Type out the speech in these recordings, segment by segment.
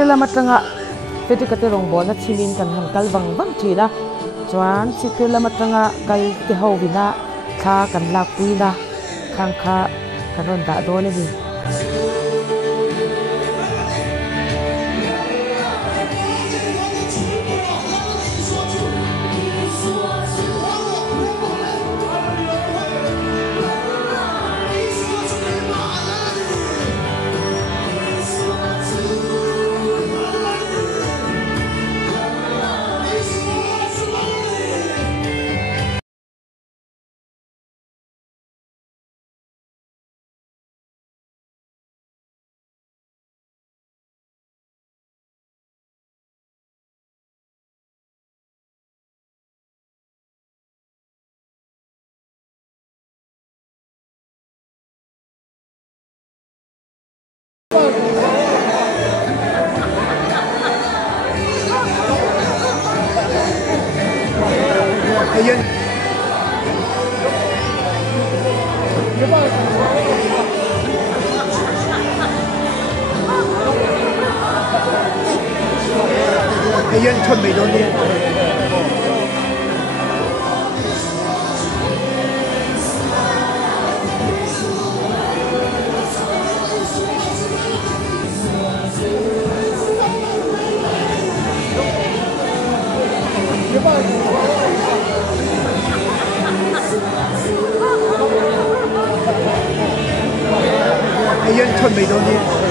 tirla matanga peti kate rong bona chimin kan han kal wang bang thina chuan chi tirla matanga kal te ho bina kha kan la puina khang kha karon da do le ni Ayan, chun may doon din. Ayan, chun may doon din.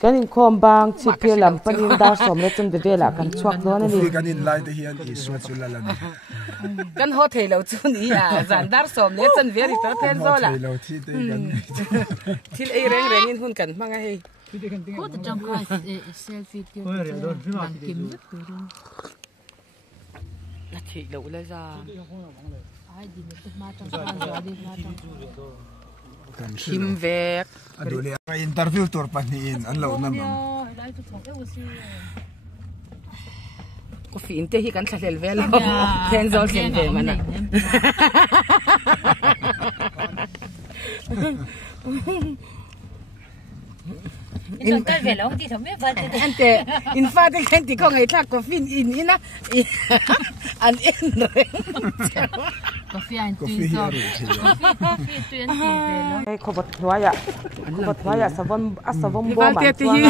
kan in khom bang chi phir lam panin dar som le chun de vela kan chuak do na ni kan in lai te hian I swat chu la lan kan ho thei lo chu ni a zan dar som le chan veri ta ten zo la lo thi te kan thil ei reng reng in hun kan manga hei ko ta jam ka selfie ki ban kim lut ko na thei lo la za ai di me ma tang ka zo di ma tang kan kim vek adule interview tur pani in an lo na ma dai tu thok e usi ko fi inte hi kan thlel vel ten zol sen ve mana in ta ve lo ti thom me va te ante in fa de kan ti ko ngai thak ko fin in ina an in reng coffee and tea so coffee tu en ti ve lo ai khobat hnuaya savon asavom bo ba ma te hi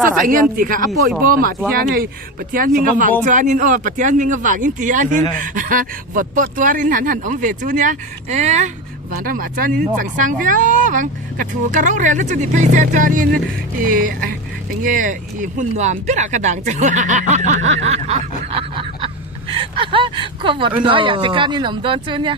sa sa ngen ti ka apoi bo ma ti hian hei pathian minga wang chuan in o pathian minga wang in ti hian in vot po tuarin han om ve chu nia van ra ma chuan in chang sang via wang ka thu ka ro rel chu ni phei se chuan in nge hun nuam pira ka dang chu ko vot no ya te kan in om don chu nia